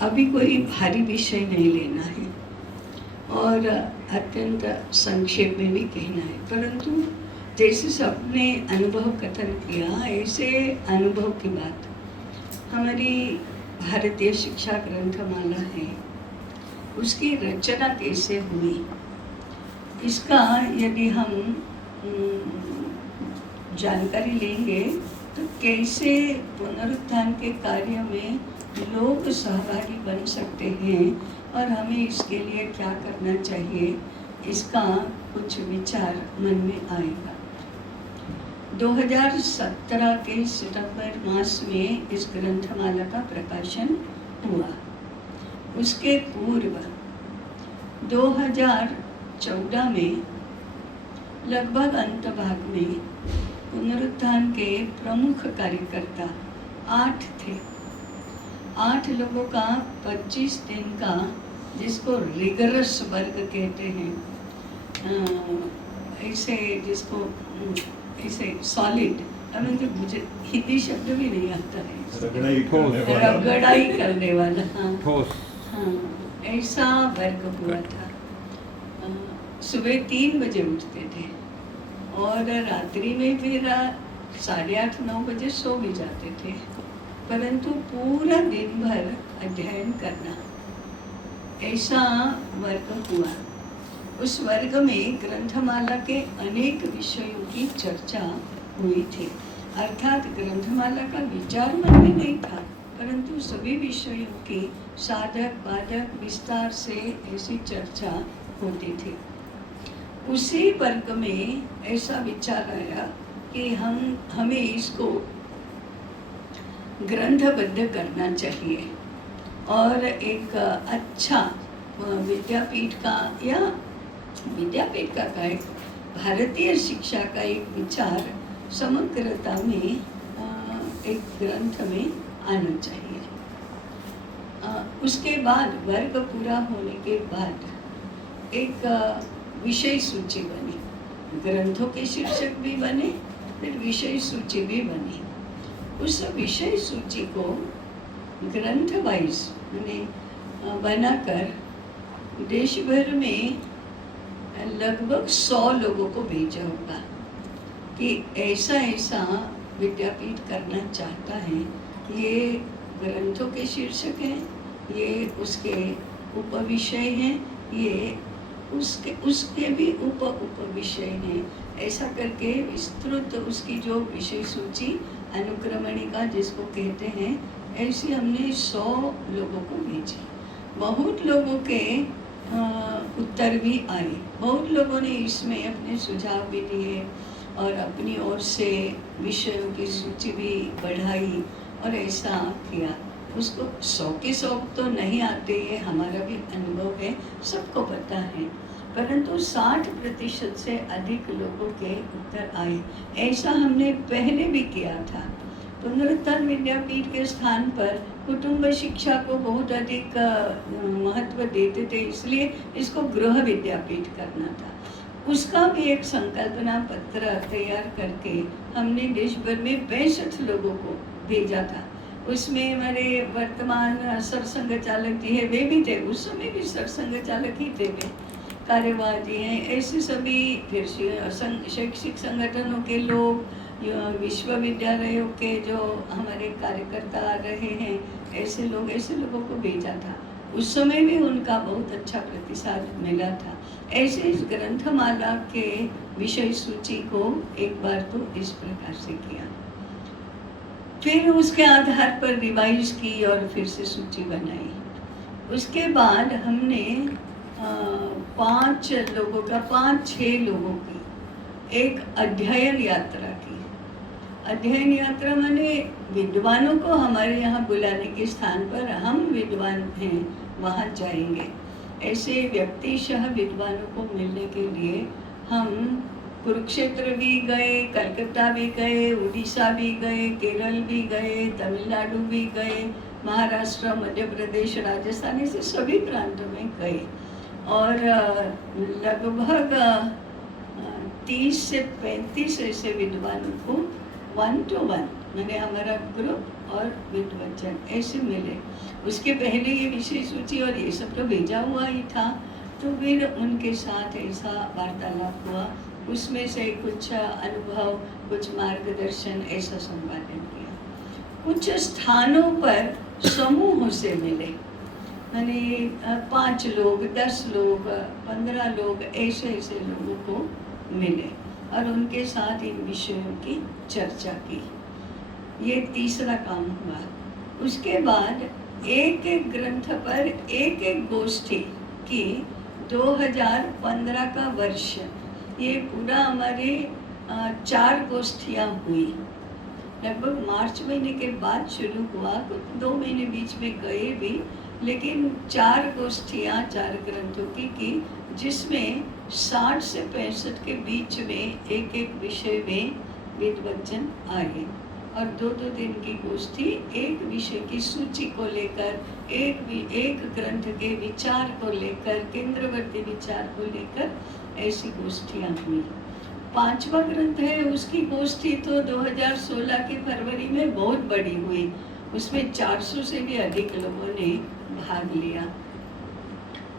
अभी कोई भारी विषय नहीं लेना है और अत्यंत संक्षेप में भी कहना है, परंतु जैसे सबने अनुभव कथन किया ऐसे अनुभव की बात हमारी भारतीय शिक्षा ग्रंथमाला है, उसकी रचना कैसे हुई इसका यदि हम जानकारी लेंगे तो कैसे पुनरुत्थान के कार्य में लोग सहभागी बन सकते हैं और हमें इसके लिए क्या करना चाहिए, इसका कुछ विचार मन में आएगा। 2017 के सितंबर मास में इस ग्रंथमाला का प्रकाशन हुआ। उसके पूर्व 2014 में लगभग अंत भाग में पुनरुत्थान के प्रमुख कार्यकर्ता 8 थे। 8 लोगों का 25 दिन का, जिसको रिगरस वर्ग कहते हैं, ऐसे जिसको ऐसे सॉलिड, अभी तो मुझे हिंदी शब्द भी नहीं आता है, रगड़ाई करने वाला, हाँ, ऐसा वर्ग हुआ था। सुबह 3 बजे उठते थे और रात्रि में फिर 8:30-9 बजे सो भी जाते थे, परंतु पूरा दिन भर अध्ययन करना, ऐसा वर्ग हुआ। उस वर्ग में ग्रंथमाला के अनेक विषयों की चर्चा हुई थी, अर्थात ग्रंथमाला का विचार मन में नहीं था, परंतु सभी विषयों की साधक बाधक विस्तार से ऐसी चर्चा होती थी। उसी वर्ग में ऐसा विचार आया कि हमें इसको ग्रंथबद्ध करना चाहिए और एक अच्छा विद्यापीठ का या विद्यापीठ का एक भारतीय शिक्षा का एक विचार समग्रता में एक ग्रंथ में आना चाहिए। उसके बाद वर्ग पूरा होने के बाद एक विषय सूची बनी, ग्रंथों के शीर्षक भी बने, फिर विषय सूची भी बनी। उस विषय सूची को ग्रंथ वाइज बनाकर देश भर में लगभग 100 लोगों को भेजा होगा कि ऐसा ऐसा विद्यापीठ करना चाहता है, ये ग्रंथों के शीर्षक हैं, ये उसके उपविषय हैं, ये उसके भी उप विषय हैं। ऐसा करके विस्तृत उसकी जो विषय सूची अनुक्रमणिका जिसको कहते हैं, ऐसी हमने 100 लोगों को भेजी। बहुत लोगों के उत्तर भी आए, बहुत लोगों ने इसमें अपने सुझाव भी दिए और अपनी ओर से विषयों की सूची भी बढ़ाई और ऐसा किया। उसको 100 के 100 तो नहीं आते, ये हमारा भी अनुभव है, सबको पता है, परंतु 60% से अधिक लोगों के उत्तर आए। ऐसा हमने पहले भी किया था। पुनरुत्थान विद्यापीठ के स्थान पर कुटुंब शिक्षा को बहुत अधिक महत्व देते थे, इसलिए इसको गृह विद्यापीठ करना था। उसका भी एक संकल्पना पत्र तैयार करके हमने देश भर में 65 लोगों को भेजा था। उसमें हमारे वर्तमान सरसंघ चालक जी है, वे भी थे, उस समय भी सरसंघ चालक ही थे, वे कार्यवाह जी हैं, ऐसे सभी, फिर शैक्षिक संगठनों के लोग, विश्वविद्यालयों के जो हमारे कार्यकर्ता आ रहे हैं, ऐसे लोगों को भेजा था। उस समय भी उनका बहुत अच्छा प्रतिसाद मिला था। ऐसे इस ग्रंथमाला के विषय सूची को एक बार तो इस प्रकार से किया, फिर उसके आधार पर रिवाइज की और फिर से सूची बनाई। उसके बाद हमने 5-6 लोगों की एक अध्ययन यात्रा की। अध्ययन यात्रा माने विद्वानों को हमारे यहाँ बुलाने के स्थान पर हम विद्वान हैं वहाँ जाएंगे। ऐसे व्यक्तिशः विद्वानों को मिलने के लिए हम कुरुक्षेत्र भी गए, कलकत्ता भी गए, उड़ीसा भी गए, केरल भी गए, तमिलनाडु भी गए, महाराष्ट्र, मध्य प्रदेश, राजस्थान, ऐसे सभी प्रांतों में गए और लगभग 30 से 35 ऐसे विद्वानों को 1-to-1 मैंने हमारा ग्रुप और विद्वज्जन ऐसे मिले। उसके पहले ये विषय सूची और ये सब तो भेजा हुआ ही था, तो फिर उनके साथ ऐसा वार्तालाप हुआ, उसमें से कुछ अनुभव, कुछ मार्गदर्शन ऐसा संपादन किया। कुछ स्थानों पर समूह से मिले, यानी 5 लोग, 10 लोग, 15 लोग ऐसे ऐसे लोगों को मिले और उनके साथ इन विषयों की चर्चा की। ये तीसरा काम हुआ। उसके बाद एक एक ग्रंथ पर एक एक गोष्ठी की 2015 का वर्ष, ये पूरा हमारे 4 गोष्ठियाँ हुई। लगभग मार्च महीने के बाद शुरू हुआ, कुछ 2 महीने बीच में गए भी, लेकिन 4 गोष्ठियाँ 4 ग्रंथों की जिसमें 60 से 65 के बीच में एक एक विषय में विद्वज्जन आए और 2-2 दिन की गोष्ठी एक विषय की सूची को लेकर, एक ग्रंथ के विचार को लेकर, केंद्रवर्ती विचार को लेकर ऐसी गोष्ठियाँ हुई। 5वां ग्रंथ है, उसकी गोष्ठी तो 2016 के फरवरी में बहुत बड़ी हुई, उसमें 400 से भी अधिक लोगों ने भाग लिया।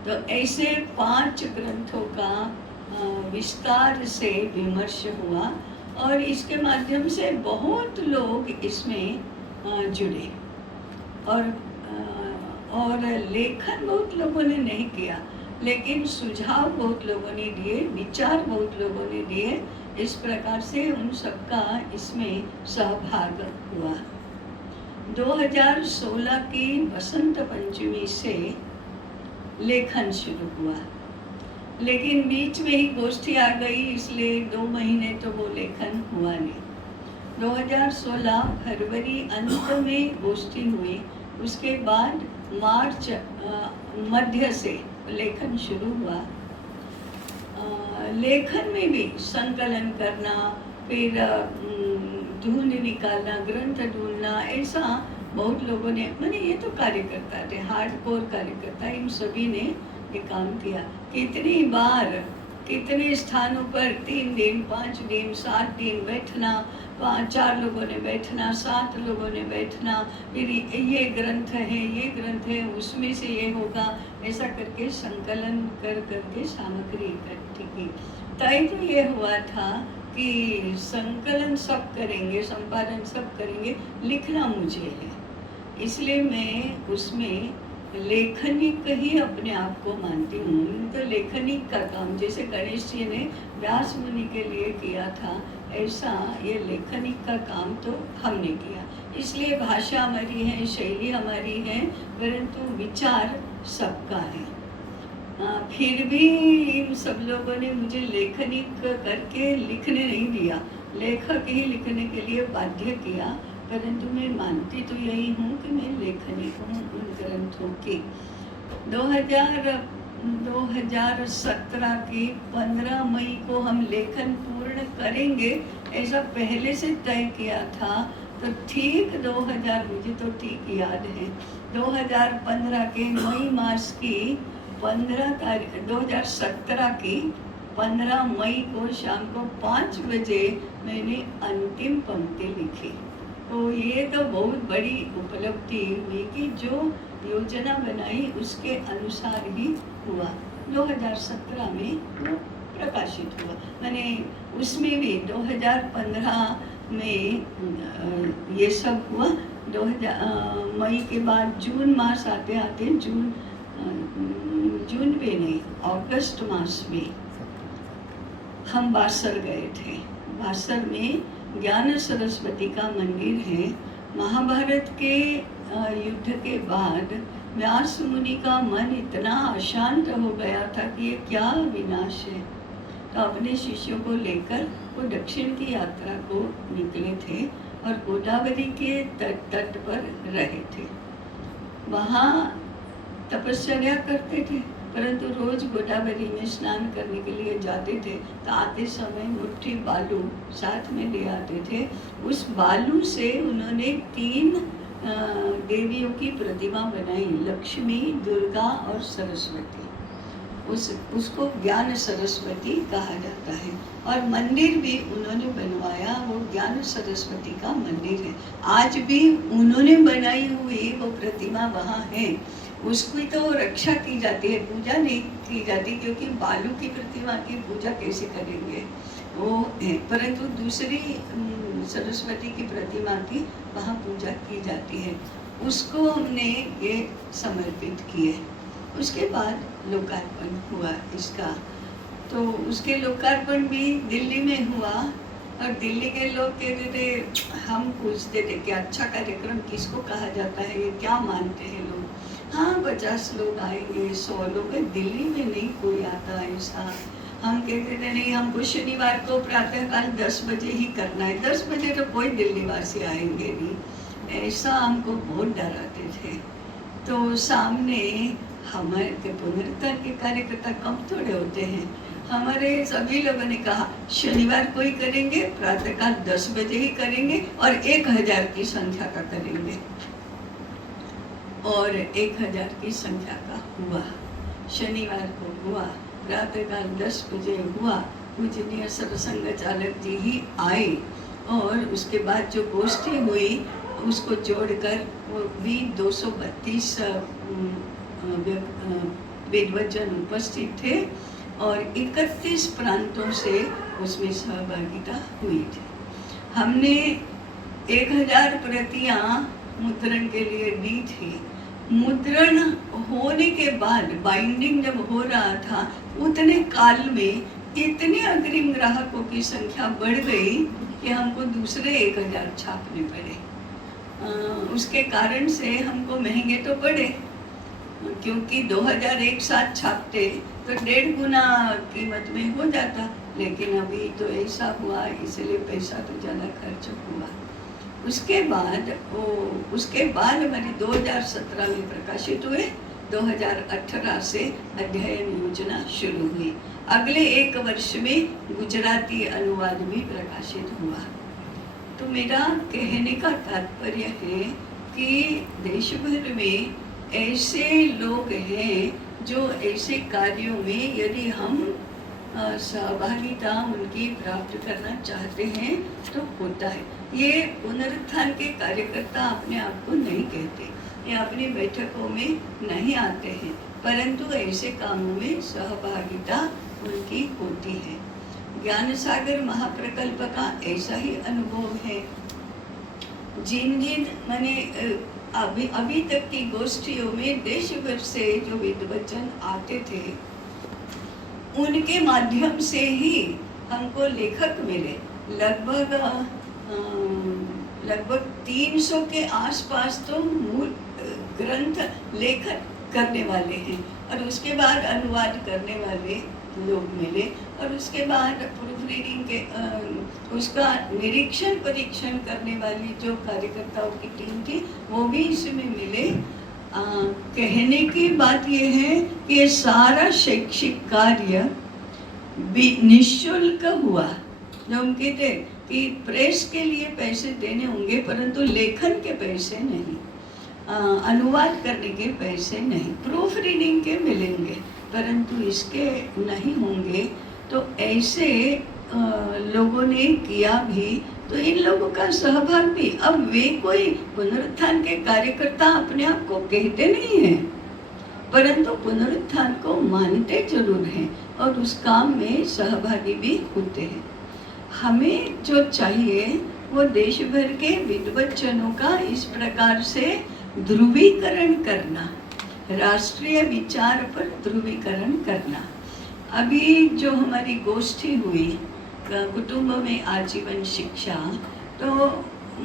तो ऐसे 5 ग्रंथों का विस्तार से विमर्श हुआ और इसके माध्यम से बहुत लोग इसमें जुड़े और लेखन बहुत लोगों ने नहीं किया, लेकिन सुझाव बहुत लोगों ने दिए, विचार बहुत लोगों ने दिए। इस प्रकार से उन सबका इसमें सहभाग हुआ। 2016 की बसंत पंचमी से लेखन शुरू हुआ, लेकिन बीच में ही गोष्ठी आ गई, इसलिए 2 महीने तो वो लेखन हुआ नहीं। 2016 फरवरी अंत में गोष्ठी हुई, उसके बाद मार्च मध्य से लेखन शुरू हुआ। लेखन में भी संकलन करना, फिर ढूंढ निकालना, ग्रंथ ढूंढना, ऐसा बहुत लोगों ने, मैंने ये तो कार्यकर्ता थे, हार्डकोर कार्यकर्ता, इन सभी ने ये काम किया। कितनी बार, कितने स्थानों पर 3 दिन, 5 दिन, 7 दिन बैठना, 4 लोगों ने बैठना, 7 लोगों ने बैठना, फिर ये ग्रंथ है, ये ग्रंथ है, उसमें से ये होगा, ऐसा करके संकलन कर करके सामग्री इकट्ठी की। तय तो ये हुआ था कि संकलन सब करेंगे, संपादन सब करेंगे, लिखना मुझे है। इसलिए मैं उसमें लेखनिक ही अपने आप को मानती हूँ। तो लेखनिक का काम जैसे गणेश जी ने व्यास मुनि के लिए किया था, ऐसा ये लेखनिक का काम तो हमने किया। इसलिए भाषा हमारी है, शैली हमारी है, परंतु विचार सबका है। फिर भी इन सब लोगों ने मुझे लेखनिक करके लिखने नहीं दिया, लेखक ही लिखने के लिए बाध्य किया, परंतु मैं मानती तो यही हूँ कि मैं लेखनिक हूँ उन ग्रंथों की। 2017 की 15 मई को हम लेखन पूर्ण करेंगे, ऐसा पहले से तय किया था। तो ठीक 2000, मुझे तो ठीक याद है, 2015 के मई मास की 15 तारीख 2017 की 15 मई को शाम को 5 बजे मैंने अंतिम पंक्ति लिखी। तो ये तो बहुत बड़ी उपलब्धि हुई कि जो योजना बनाई उसके अनुसार ही हुआ। 2017 में वो प्रकाशित हुआ। मैंने उसमें भी 2015 में ये सब हुआ। 2000 मई के बाद जून मास आते आते जून में नहीं, अगस्त मास में हम बासर गए थे। बासर में ज्ञान सरस्वती का मंदिर है। महाभारत के युद्ध के बाद व्यास मुनि का मन इतना अशांत हो गया था कि ये क्या विनाश है, तो अपने शिष्यों को लेकर वो दक्षिण की यात्रा को निकले थे और गोदावरी के तट पर रहे थे। वहाँ तपश्चर्या करते थे, परंतु रोज गोदावरी में स्नान करने के लिए जाते थे, तो आते समय मुट्ठी बालू साथ में ले आते थे। उस बालू से उन्होंने 3 देवियों की प्रतिमा बनाई, लक्ष्मी, दुर्गा और सरस्वती। उसको ज्ञान सरस्वती कहा जाता है। और मंदिर भी उन्होंने बनवाया, वो ज्ञान सरस्वती का मंदिर है। आज भी उन्होंने बनाई हुई वो प्रतिमा वहाँ है, उसकी तो रक्षा की जाती है, पूजा नहीं की जाती, क्योंकि बालू की प्रतिमा की पूजा कैसे करेंगे वो है। परंतु दूसरी सरस्वती की प्रतिमा की वहाँ पूजा की जाती है, उसको हमने ये समर्पित किए। उसके बाद लोकार्पण हुआ इसका, तो उसके लोकार्पण भी दिल्ली में हुआ। और दिल्ली के लोग कहते थे, हम पूछते थे कि अच्छा कार्यक्रम किसको कहा जाता है, ये क्या मानते हैं लोग। हाँ 50 लोग आएंगे, 100 लोग, दिल्ली में नहीं कोई आता ऐसा। हम कहते थे नहीं, हमको शनिवार को प्रातःकाल 10 बजे ही करना है, 10 बजे तो कोई दिल्ली वासी आएंगे नहीं, ऐसा हमको बहुत डराते थे। तो सामने हमारे पुनरुत्थान के कार्यकर्ता कम थोड़े होते हैं, हमारे सभी लोगों ने कहा शनिवार को ही करेंगे, प्रातःकाल 10 बजे ही करेंगे और 1000 की संख्या का करेंगे। और 1000 की संख्या का हुआ, शनिवार को हुआ, प्रातःकाल 10 बजे हुआ। पूजनीय सरसंघ चालक जी ही आए और उसके बाद जो गोष्ठी हुई उसको जोड़कर वो भी 232 विद्वजन उपस्थित थे और 31 प्रांतों से उसमें सहभागिता हुई थी। हमने 1000 प्रतियां मुद्रण के लिए दी थी। मुद्रण होने के बाद बाइंडिंग जब हो रहा था, उतने काल में इतने अग्रिम ग्राहकों की संख्या बढ़ गई कि हमको दूसरे 1000 छापने पड़े। उसके कारण से हमको महंगे तो पड़े, क्योंकि 2000 एक साथ छापते तो 1.5 गुना कीमत में हो जाता, लेकिन अभी तो ऐसा हुआ, इसलिए पैसा तो ज़्यादा खर्च हुआ। उसके बाद हमारी 2017 में प्रकाशित हुए, 2018 से अध्ययन योजना शुरू हुई। अगले 1 वर्ष में गुजराती अनुवाद भी प्रकाशित हुआ। तो मेरा कहने का तात्पर्य है कि देश भर में ऐसे लोग हैं जो ऐसे कार्यों में यदि हम सहभागिता उनकी प्राप्त करना चाहते हैं तो होता है। ये पुनरुत्थान के कार्यकर्ता अपने आप को नहीं कहते, ये अपनी बैठकों में नहीं आते हैं, परंतु ऐसे कामों में सहभागिता उनकी होती है। ज्ञान सागर महाप्रकल्प का ऐसा ही अनुभव है। जिन मैंने अभी तक की गोष्ठियों में देश भर से जो विद्वजन आते थे, उनके माध्यम से ही हमको लेखक मिले। लगभग 300 के आसपास तो मूल ग्रंथ लेखन करने वाले हैं, और उसके बाद अनुवाद करने वाले लोग मिले, और उसके बाद प्रूफ रीडिंग के उसका निरीक्षण परीक्षण करने वाली जो कार्यकर्ताओं की टीम थी वो भी इसमें मिले। कहने की बात यह है कि ये सारा शैक्षिक कार्य निःशुल्क हुआ। जो हम कहते कि प्रेस के लिए पैसे देने होंगे, परंतु लेखन के पैसे नहीं, अनुवाद करने के पैसे नहीं, प्रूफ रीडिंग के मिलेंगे, परंतु इसके नहीं होंगे। तो ऐसे लोगों ने किया भी, तो इन लोगों का सहभाग भी। अब वे कोई पुनरुत्थान के कार्यकर्ता अपने आप को कहते नहीं हैं, परंतु पुनरुत्थान को मानते जरूर हैं और उस काम में सहभागी भी होते हैं। हमें जो चाहिए वो देश भर के विद्वज्जनों का इस प्रकार से ध्रुवीकरण करना, राष्ट्रीय विचार पर ध्रुवीकरण करना। अभी जो हमारी गोष्ठी हुई कुटुंब में आजीवन शिक्षा, तो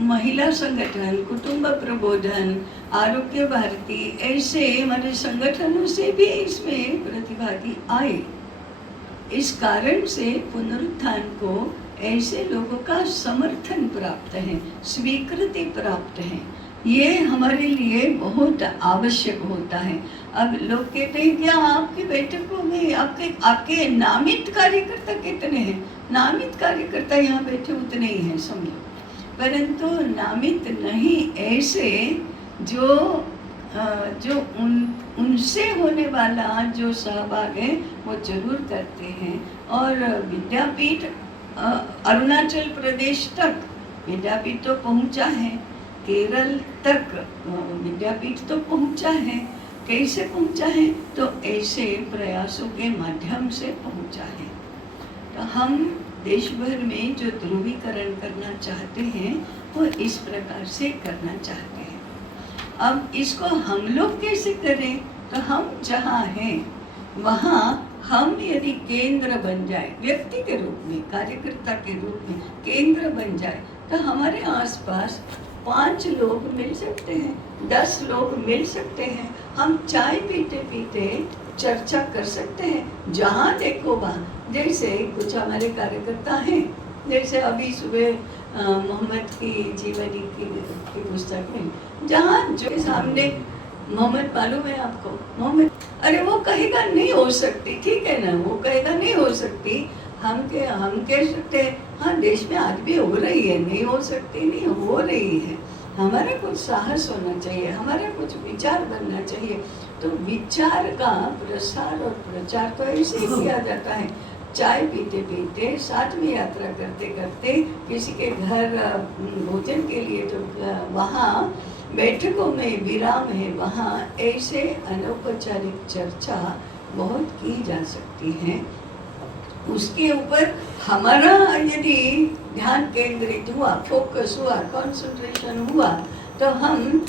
महिला संगठन, कुटुंब प्रबोधन, आरोग्य भारती, ऐसे हमारे संगठनों से भी इसमें प्रतिभागी आए। इस कारण से पुनरुत्थान को ऐसे लोगों का समर्थन प्राप्त है, स्वीकृति प्राप्त है। ये हमारे लिए बहुत आवश्यक होता है। अब लोग कहते हैं कि आपकी बैठकों में आपके नामित कार्यकर्ता कितने हैं? नामित कार्यकर्ता यहाँ बैठे उतने ही हैं समझो, परंतु नामित नहीं, ऐसे जो उनसे होने वाला जो सहभाग है वो जरूर करते हैं। और विद्यापीठ अरुणाचल प्रदेश तक विद्यापीठ तो पहुंचा है, केरल तक विद्यापीठ तो पहुंचा है। कैसे पहुंचा है? तो ऐसे प्रयासों के माध्यम से पहुंचा है। तो हम देश भर में जो ध्रुवीकरण करना चाहते हैं वो इस प्रकार से करना चाहते हैं। अब इसको हम लोग कैसे करें? तो हम जहाँ हैं वहाँ हम यदि केंद्र बन जाए, व्यक्ति के रूप में, कार्यकर्ता के रूप में केंद्र बन जाए, तो हमारे आसपास 5 लोग मिल सकते हैं, 10 लोग मिल सकते हैं। हम चाय पीते पीते चर्चा कर सकते हैं, जहाँ देखो वहाँ। जैसे कुछ हमारे कार्यकर्ता हैं, जैसे अभी सुबह मोहम्मद की जीवनी की पुस्तक में, जहाँ जो सामने मोहम्मद मालूम है आपको, मोहम्मद, अरे वो कहेगा नहीं हो सकती, ठीक है ना, वो कहेगा नहीं हो सकती, हम कह सकते हैं हाँ देश में आज भी हो रही है, नहीं हो सकती, नहीं हो रही है। हमारा कुछ साहस होना चाहिए, हमारा कुछ विचार बनना चाहिए। तो विचार का प्रसार और प्रचार तो ऐसे ही किया जाता है, चाय पीते पीते, साथ में यात्रा करते करते, किसी के घर भोजन के लिए तो वहाँ बैठकों में विराम है, वहाँ ऐसे अनौपचारिक चर्चा बहुत की जा सकती है। उसके ऊपर हमारा यदि ध्यान केंद्रित हुआ, फोकस हुआ, कंसंट्रेशन हुआ, तो हम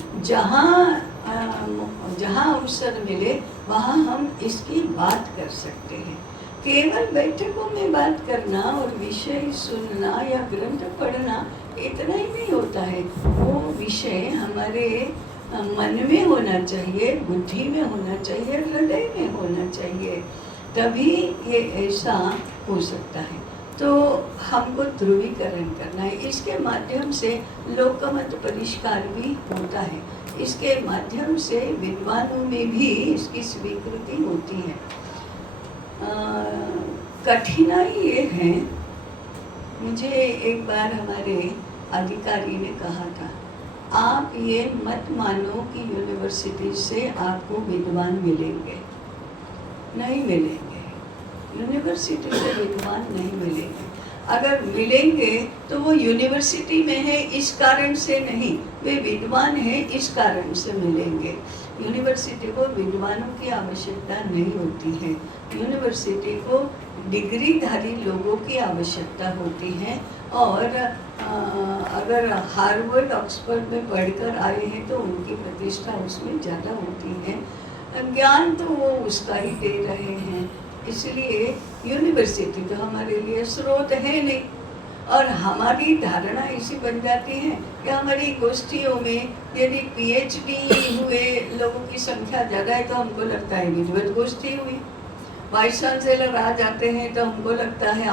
जहाँ अवसर मिले वहाँ हम इसकी बात कर सकते हैं। केवल बैठकों में बात करना और विषय सुनना या ग्रंथ पढ़ना इतना ही नहीं होता है। वो विषय हमारे मन में होना चाहिए, बुद्धि में होना चाहिए, हृदय में होना चाहिए, तभी ये ऐसा हो सकता है। तो हमको ध्रुवीकरण करना है, इसके माध्यम से लोकमत परिष्कार भी होता है, इसके माध्यम से विद्वानों में भी इसकी स्वीकृति होती है। कठिनाई ये है, मुझे एक बार हमारे अधिकारी ने कहा था, आप ये मत मानो कि यूनिवर्सिटी से आपको विद्वान मिलेंगे, नहीं मिलेंगे। यूनिवर्सिटी से विद्वान नहीं मिलेंगे। अगर मिलेंगे तो वो यूनिवर्सिटी में है इस कारण से नहीं, वे विद्वान है इस कारण से मिलेंगे। यूनिवर्सिटी को विद्वानों की आवश्यकता नहीं होती है, यूनिवर्सिटी को डिग्रीधारी लोगों की आवश्यकता होती है। और अगर हार्वर्ड ऑक्सफोर्ड में पढ़कर आए हैं तो उनकी प्रतिष्ठा उसमें ज़्यादा होती है। ज्ञान तो वो उसका ही दे रहे हैं, इसलिए यूनिवर्सिटी तो हमारे लिए स्रोत है नहीं। और हमारी धारणा ऐसी बन जाती है कि हमारी गोष्ठियों में यदि पीएचडी हुए लोगों की संख्या ज़्यादा है तो हमको लगता है विधिवत गोष्ठी हुई। वाइस चांसलर आ जाते हैं तो हमको लगता है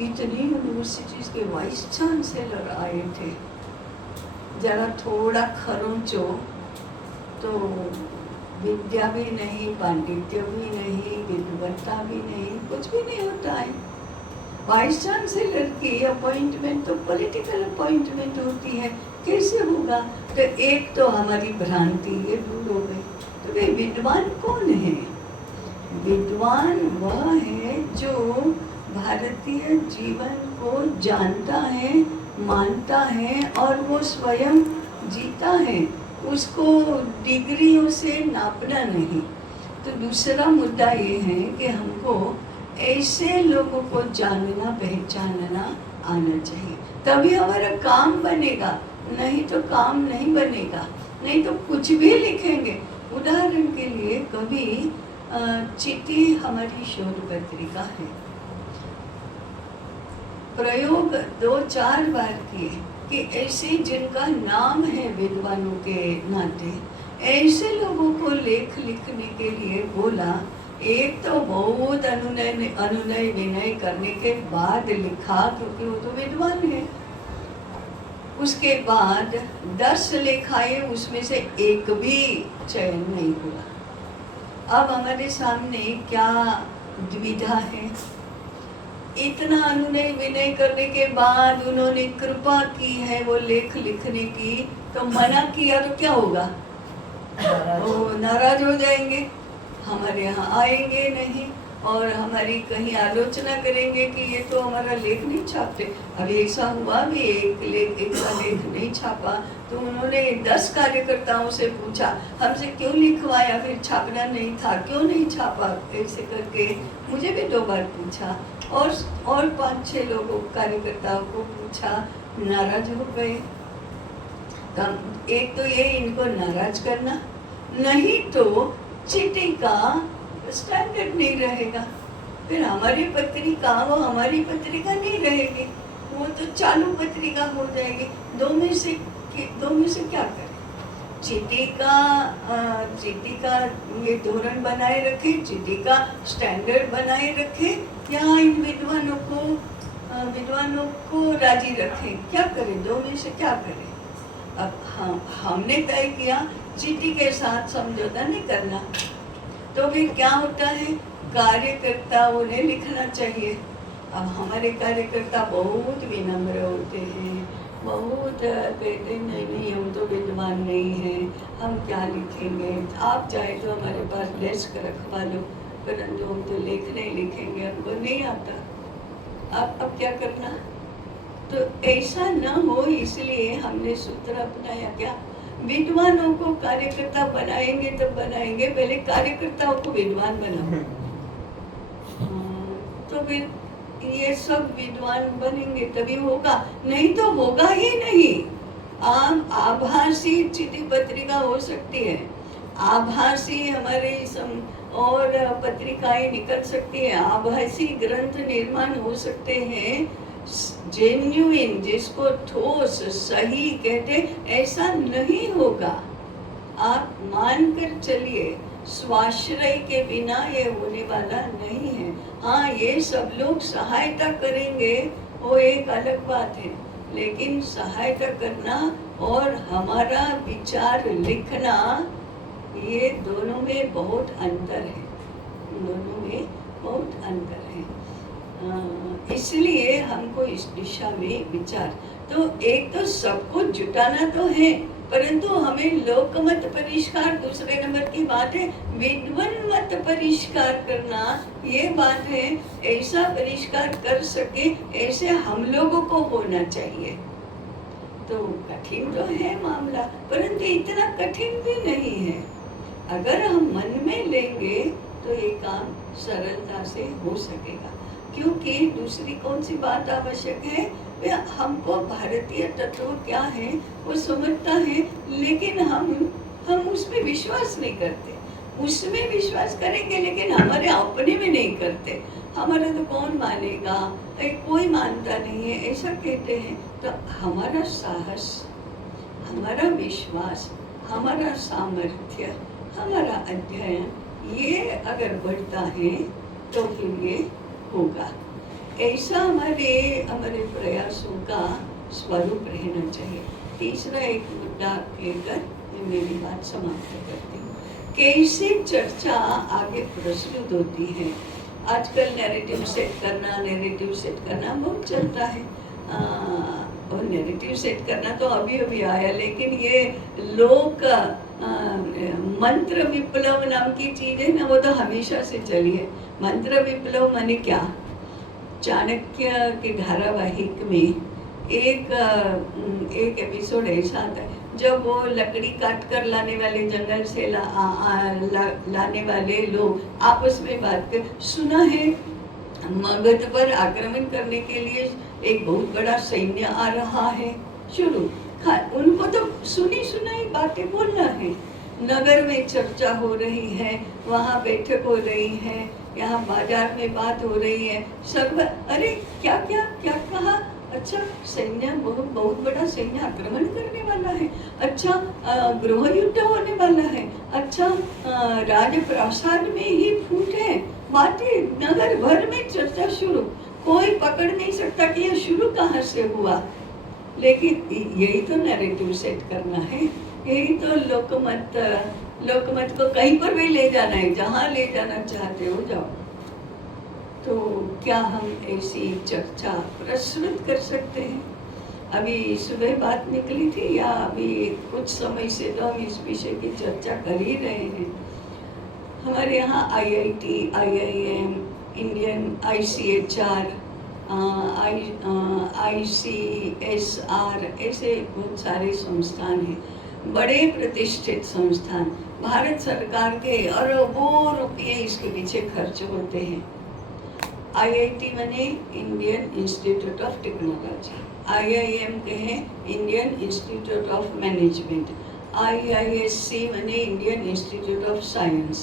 इतनी यूनिवर्सिटीज़ के वाइस चांसलर आए थे, ज़रा थोड़ा खरोंचो तो विद्या भी नहीं, पांडित्य भी नहीं, विद्वत्ता भी नहीं, कुछ भी नहीं होता है। वाइस चांसलर की अपॉइंटमेंट तो पॉलिटिकल अपॉइंटमेंट होती है, कैसे होगा? तो एक तो हमारी भ्रांति ये दूर हो गई। तो वे विद्वान कौन है? विद्वान वह है जो भारतीय जीवन को जानता है, मानता है और वो स्वयं जीता है, उसको डिग्रियों से नापना नहीं। तो दूसरा मुद्दा ये है कि हमको ऐसे लोगों को जानना, पहचानना आना चाहिए, तभी हमारा काम बनेगा, नहीं तो काम नहीं बनेगा, नहीं तो कुछ भी लिखेंगे। उदाहरण के लिए कभी चिट्ठी हमारी शोध पत्रिका है, प्रयोग 2-4 बार किए कि ऐसे जिनका नाम है विद्वानों के नाते, ऐसे लोगों को लेख लिखने के लिए बोला। एक तो बहुत अनुनय विनय करने के बाद लिखा, क्योंकि वो तो विद्वान है। उसके बाद 10 लेखाएं, उसमें से एक भी चयन नहीं हुआ। अब हमारे सामने क्या दुविधा है? इतना अनुनय विनय करने के बाद उन्होंने कृपा की है वो लेख लिखने की, तो मना किया तो क्या होगा? वो नाराज हो जाएंगे, हमारे यहाँ आएंगे नहीं और हमारी कहीं आलोचना करेंगे कि ये तो हमारा लेख नहीं छापते। अभी ऐसा हुआ भी, एक का लेख नहीं छापा तो उन्होंने 10 कार्यकर्ताओं से पूछा हमसे क्यों लिखवाया, फिर छापना नहीं था, क्यों नहीं छापा, ऐसे करके मुझे भी 2 बार पूछा और 5-6 लोगों कार्यकर्ताओं को पूछा, नाराज हो गए। एक तो ये इनको नाराज करना, नहीं तो चिट्ठी का स्टैंडर्ड नहीं रहेगा, फिर हमारी पत्रिका वो हमारी पत्रिका नहीं रहेगी, वो तो चालू पत्रिका हो जाएगी। दो में से क्या करें? चिट्ठी का ये धोरण बनाए रखे, चिट्ठी का स्टैंडर्ड बनाए रखे, या इन विद्वानों को राजी रखें, क्या करें? 2 में से क्या करें? अब हमने तय किया चिट्ठी के साथ समझौता नहीं करना, तो फिर क्या होता है, कार्यकर्ताओं ने लिखना चाहिए। अब हमारे कार्यकर्ता बहुत विनम्र होते हैं, बहुत कहते नहीं हम तो विद्वान नहीं हैं, हम क्या लिखेंगे, आप चाहे तो हमारे पास डेस्क रखवा लो, परंतु हम तो लेख नहीं लिखेंगे, हमको नहीं आता। अब क्या करना? तो ऐसा न हो, इसलिए हमने सूत्र अपनाया, क्या विद्वानों को कार्यकर्ता बनाएंगे तब बनाएंगे, पहले कार्यकर्ताओं को विद्वान बनाओ। तो फिर ये सब विद्वान बनेंगे तभी होगा, नहीं तो होगा ही नहीं। आभासी चिट्ठी पत्रिका हो सकती है, आभासी हमारे और पत्रिकाएं निकल सकती है, आभासी ग्रंथ निर्माण हो सकते हैं, जेन्युइन जिसको ठोस सही कहते, ऐसा नहीं होगा। आप मानकर चलिए, स्वाश्रय के बिना ये होने वाला नहीं है। हाँ, ये सब लोग सहायता करेंगे, वो एक अलग बात है, लेकिन सहायता करना और हमारा विचार लिखना, ये दोनों में बहुत अंतर है, दोनों में बहुत अंतर है। इसलिए हमको इस दिशा में विचार, तो एक तो सबको जुटाना तो है, परंतु हमें लोकमत परिष्कार दूसरे नंबर की बात है, विद्वान मत परिष्कार करना ये बात है, ऐसा परिष्कार कर सके ऐसे हम लोगों को होना चाहिए। तो कठिन तो है मामला, परंतु इतना कठिन भी नहीं है। अगर हम मन में लेंगे तो ये काम सरलता से हो सकेगा। क्योंकि दूसरी कौन सी बात आवश्यक है, हमको भारतीय तत्व क्या है वो समझता है, लेकिन हम उसमें विश्वास नहीं करते। उसमें विश्वास करेंगे लेकिन हमारे अपने में नहीं करते, हमारा तो कौन मानेगा, कोई मानता नहीं है, ऐसा कहते हैं। तो हमारा साहस, हमारा विश्वास, हमारा सामर्थ्य, हमारा अध्ययन, ये अगर बढ़ता है तो फिर ये होगा। ऐसा हमारे प्रयासों का स्वरूप रहना चाहिए। तीसरा एक मुद्दा कहकर मेरी बात समाप्त करती हूँ। कैसे चर्चा आगे प्रस्तुत होती है। आजकल नैरेटिव सेट करना बहुत चलता है, और नैरेटिव सेट करना तो अभी अभी आया, लेकिन ये लोक मंत्र विप्लव नाम की चीज है ना, वो तो हमेशा से चली है। मंत्र विप्लव माने क्या? चाणक्य के धारावाहिक में एक एपिसोड ऐसा आता है जब वो लकड़ी काट कर लाने वाले, जंगल से लाने वाले लोग आपस में बात कर, सुना है मगध पर आक्रमण करने के लिए एक बहुत बड़ा सैन्य आ रहा है। शुरू उनको तो सुनी सुनाई बातें बोलना है, नगर में चर्चा हो रही है, वहाँ बैठक हो रही है, यहाँ बाजार में बात हो रही है, सब अरे क्या क्या क्या कहा, अच्छा सैन्य बहुत बड़ा सैन्य आक्रमण करने वाला है, अच्छा गृह युद्ध होने वाला है, अच्छा राजप्रासाद में ही फूट है, बातें नगर भर में चर्चा शुरू। कोई पकड़ नहीं सकता कि ये शुरू कहाँ से हुआ, लेकिन यही तो नैरेटिव सेट करना है, यही तो लोकमत को कहीं पर भी ले जाना है, जहाँ ले जाना चाहते हो जाओ। तो क्या हम ऐसी चर्चा प्रस्तुत कर सकते हैं? अभी सुबह बात निकली थी या अभी कुछ समय से तो हम इस विषय की चर्चा कर ही रहे हैं। हमारे यहाँ IIT, IIM, Indian ICHR, ICSR ऐसे बहुत सारे संस्थान हैं, बड़े प्रतिष्ठित संस्थान। भारत सरकार के अरबों रुपये इसके पीछे खर्च होते हैं। IIT माने Indian institute of technology, IIM कहें Indian institute of management, IISC माने Indian institute of science,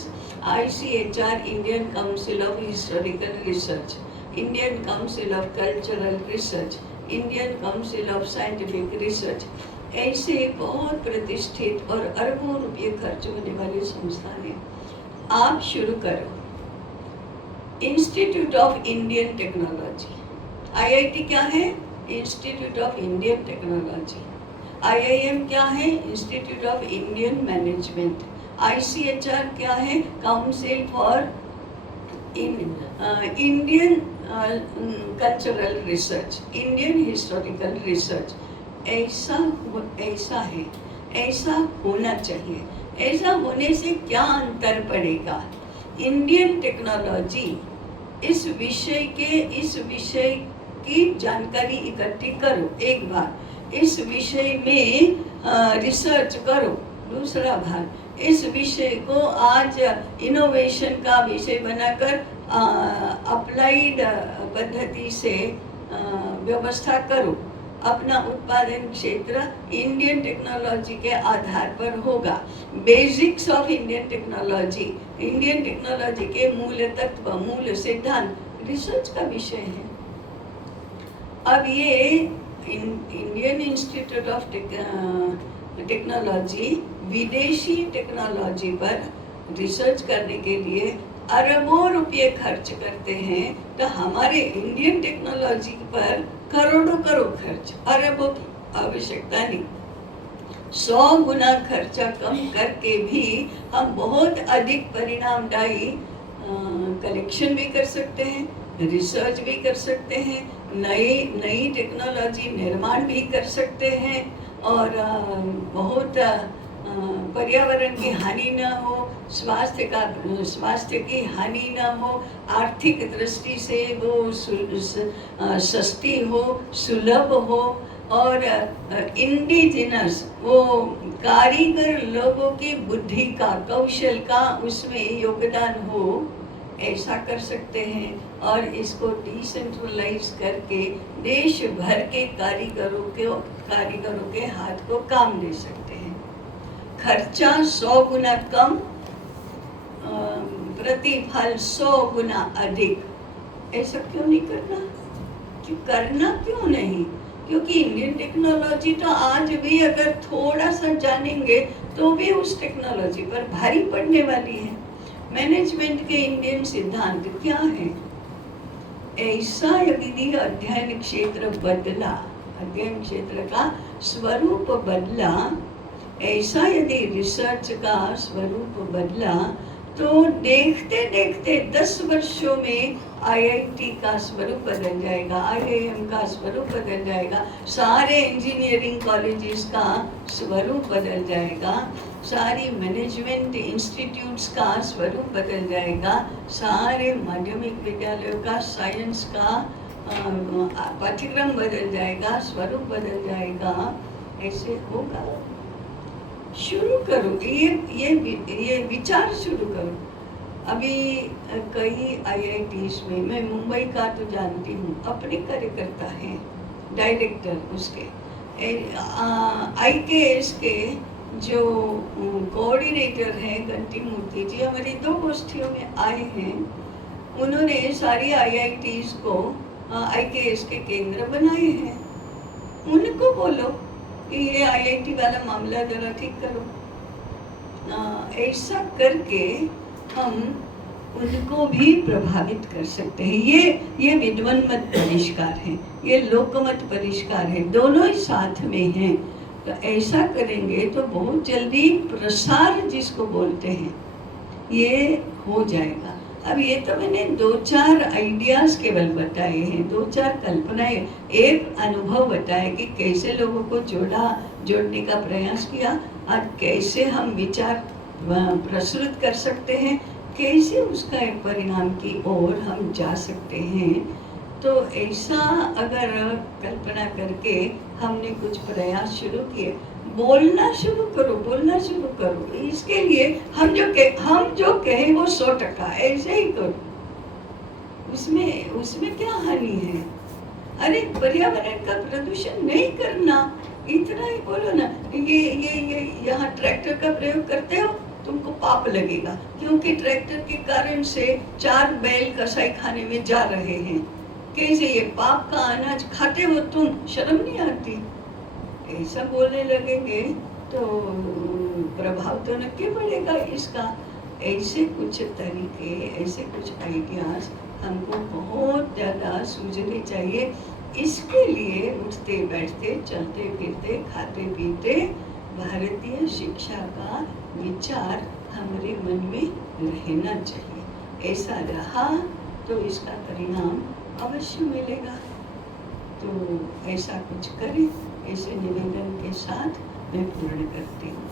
ICHR Indian council of historical research, Indian council of cultural research, Indian council of scientific research, ऐसे बहुत प्रतिष्ठित और अरबों रुपये खर्च होने वाले संस्थान हैं। आप शुरू करो institute of Indian technology. IIT क्या है? Institute of Indian technology. IIM क्या है? Institute of Indian management. ICHR क्या है? Council for Indian cultural research, Indian historical research. ऐसा है, ऐसा होना चाहिए। ऐसा होने से क्या अंतर पड़ेगा? इंडियन टेक्नोलॉजी इस विषय की जानकारी इकट्ठी करो, एक बार इस विषय में रिसर्च करो, दूसरा भाग इस विषय को आज इनोवेशन का विषय बनाकर अप्लाइड पद्धति से व्यवस्था करो। अपना उत्पादन क्षेत्र इंडियन टेक्नोलॉजी के आधार पर होगा। बेसिक्स ऑफ इंडियन टेक्नोलॉजी के मूल तत्व, मूल सिद्धांत रिसर्च का विषय है। अब ये इंडियन इंस्टीट्यूट ऑफ टेक्नोलॉजी विदेशी टेक्नोलॉजी पर रिसर्च करने के लिए अरबों रुपये खर्च करते हैं, तो हमारे इंडियन टेक्नोलॉजी पर करोड़ों खर्च, अरबों की आवश्यकता नहीं। 100 गुना खर्चा कम करके भी हम बहुत अधिक परिणामदायी कलेक्शन भी कर सकते हैं, रिसर्च भी कर सकते हैं, नई टेक्नोलॉजी निर्माण भी कर सकते हैं और बहुत पर्यावरण की हानि न हो, स्वास्थ्य की हानि न हो, आर्थिक दृष्टि से वो सस्ती हो, सुलभ हो और इंडिजिनस वो कारीगर लोगों की बुद्धि का, कौशल का उसमें योगदान हो, ऐसा कर सकते हैं। और इसको डिसेंट्रलाइज करके देश भर के कारीगरों के हाथ को काम दे सकते हैं। खर्चा 100 गुना कम, प्रतिफल 100 गुना अधिक। ऐसा क्यों नहीं करना? क्यों नहीं? क्योंकि इंडियन टेक्नोलॉजी तो आज भी अगर थोड़ा सा जानेंगे तो भी उस टेक्नोलॉजी पर भारी पड़ने वाली है। मैनेजमेंट के इंडियन सिद्धांत क्या है? ऐसा यदि अध्ययन क्षेत्र बदला, अध्ययन क्षेत्र का स्वरूप बदला, ऐसा यदि रिसर्च का स्वरूप बदला, तो देखते देखते 10 वर्षों में IIT का स्वरूप बदल जाएगा, IIM का स्वरूप बदल जाएगा, सारे इंजीनियरिंग कॉलेजेस का स्वरूप बदल जाएगा, सारी मैनेजमेंट इंस्टीट्यूट्स का स्वरूप बदल जाएगा, सारे माध्यमिक विद्यालयों का साइंस का पाठ्यक्रम बदल जाएगा, स्वरूप बदल जाएगा। ऐसे होगा। शुरू करो, ये विचार शुरू करो। अभी कई IITs में, मैं मुंबई का तो जानती हूँ, अपने कार्यकर्ता हैं, डायरेक्टर उसके, IKS के जो कोऑर्डिनेटर हैं घंटी मूर्ति जी, हमारी 2 गोष्ठियों में आए हैं। उन्होंने सारी IITs को IKS के केंद्र बनाए हैं। उनको बोलो कि ये IIT वाला मामला जरा ठीक करो। ऐसा करके हम उनको भी प्रभावित कर सकते हैं। ये विद्वान मत परिष्कार है, ये लोकमत परिष्कार है, दोनों ही साथ में हैं। तो ऐसा करेंगे तो बहुत जल्दी प्रसार जिसको बोलते हैं ये हो जाएगा। अब ये तो मैंने 2-4 आइडियाज केवल बताए हैं, 2-4 कल्पनाएं, एक अनुभव बताया कि कैसे लोगों को जोड़ने का प्रयास किया और कैसे हम विचार प्रस्तुत कर सकते हैं, कैसे उसका एक परिणाम की ओर हम जा सकते हैं। तो ऐसा अगर कल्पना करके हमने कुछ प्रयास शुरू किए, बोलना शुरू करो। इसके लिए हम जो कहें वो 100% ऐसे ही करो। उसमें क्या हानि है? अरे पर्यावरण का प्रदूषण नहीं करना, इतना ही बोलो ना। ये यहाँ ट्रैक्टर का प्रयोग करते हो, तुमको पाप लगेगा, क्योंकि ट्रैक्टर के कारण से 4 बैल कसाई खाने में जा रहे हैं। कैसे ये पाप का अनाज खाते हो तुम, शर्म नहीं आती? ऐसा बोलने लगेंगे तो प्रभाव तो नक्की पड़ेगा इसका। ऐसे कुछ तरीके, ऐसे कुछ आइडियाज हमको बहुत ज़्यादा सूझने चाहिए। इसके लिए उठते बैठते, चलते फिरते, खाते पीते भारतीय शिक्षा का विचार हमारे मन में रहना चाहिए। ऐसा रहा तो इसका परिणाम अवश्य मिलेगा। तो ऐसा कुछ करें, ऐसे निवेदन के साथ मैं पूर्ण करती हूँ।